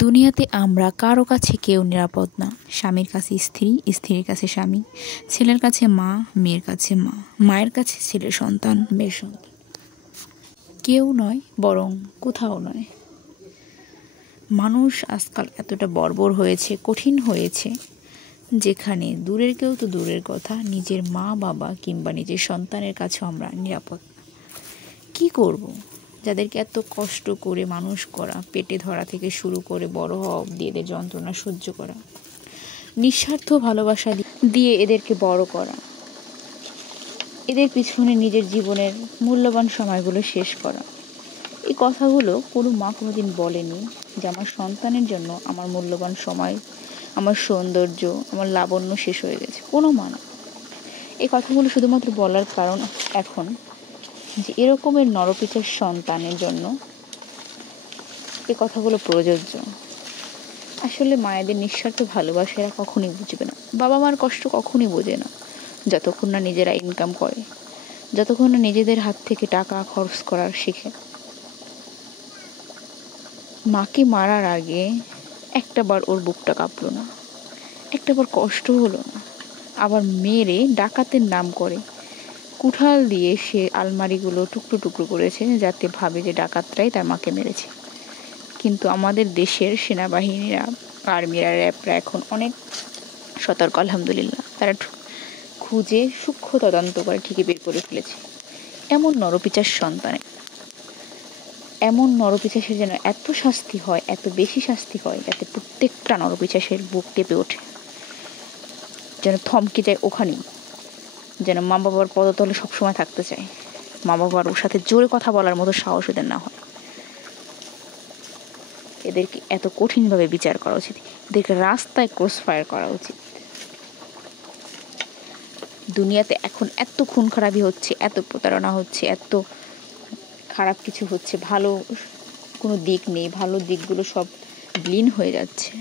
দুনিয়াতে আমরা কারো কাছে কেউ নিরাপদ না। স্বামীর কাছে স্ত্রী, স্ত্রীর কাছে স্বামী, ছেলের কাছে মা, মেয়ের কাছে মা, মায়ের কাছে ছেলের সন্তান, মেয়ের সন্তান। কেউ নয়, বরং কোথাও নয়। মানুষ আজকাল এতটা বর্বর হয়েছে, কঠিন হয়েছে, যেখানে দূরের কেউ তো দূরের কথা, নিজের মা বাবা কিংবা নিজের সন্তানের কাছেও আমরা নিরাপদ না। কী করব? যাদেরকে এত কষ্ট করে মানুষ করা, পেটে ধরা থেকে শুরু করে বড় হওয়া অবধি এদের যন্ত্রণা সহ্য করা, নিঃস্বার্থ ভালোবাসা দিয়ে এদেরকে বড় করা, এদের পিছনে নিজের জীবনের মূল্যবান সময়গুলো শেষ করা, এই কথাগুলো কোনো মা কোনোদিন বলেনি যে আমার সন্তানের জন্য আমার মূল্যবান সময়, আমার সৌন্দর্য, আমার লাবণ্য শেষ হয়ে গেছে। কোনো মা না। এই কথাগুলো শুধুমাত্র বলার কারণ এখন যে এরকমের নরপিচার সন্তানের জন্য এই কথাগুলো প্রযোজ্য। আসলে মায়েদের নিঃস্বার্থ ভালোবাসা এরা কখনোই বুঝবে না। বাবা মার কষ্ট কখনোই বোঝে না, যতক্ষণ না নিজেরা ইনকাম করে, যতক্ষণ না নিজেদের হাত থেকে টাকা খরচ করার শিখে। মাকে মারার আগে একটাবার ওর বুকটা কাঁপলো না, একটাবার কষ্ট হলো না। আবার মেরে ডাকাতের নাম করে কুঠাল দিয়ে সে আলমারিগুলো টুকরো টুকরো করেছে, যাতে ভাবে যে ডাকাতরাই তার মাকে মেরেছে। কিন্তু আমাদের দেশের সেনাবাহিনীরা, আর্মিরা, র্যাবরা এখন অনেক সতর্ক, আলহামদুলিল্লাহ। তারা খুঁজে সূক্ষ্ম তদন্ত করে ঠিকই বের করে ফেলেছে। এমন নরপিচার সন্তানের, এমন নরপিচাসের যেন এত শাস্তি হয়, এত বেশি শাস্তি হয়, যাতে প্রত্যেকটা নরপিচাসের বুক কেঁপে ওঠে, যেন থমকে যায় ওখানেই, যেন মা বাবার পদতলে সবসময় থাকতে চায়, মা বাবার ওর সাথে জোরে কথা বলার মতো সাহস এদের না হয়। এদেরকে এত কঠিনভাবে বিচার করা উচিত, এদেরকে রাস্তায় ক্রস ফায়ার করা উচিত। দুনিয়াতে এখন এত খুন খারাপি হচ্ছে, এত প্রতারণা হচ্ছে, এত খারাপ কিছু হচ্ছে, ভালো কোনো দিক নেই, ভালো দিকগুলো সব বিলীন হয়ে যাচ্ছে।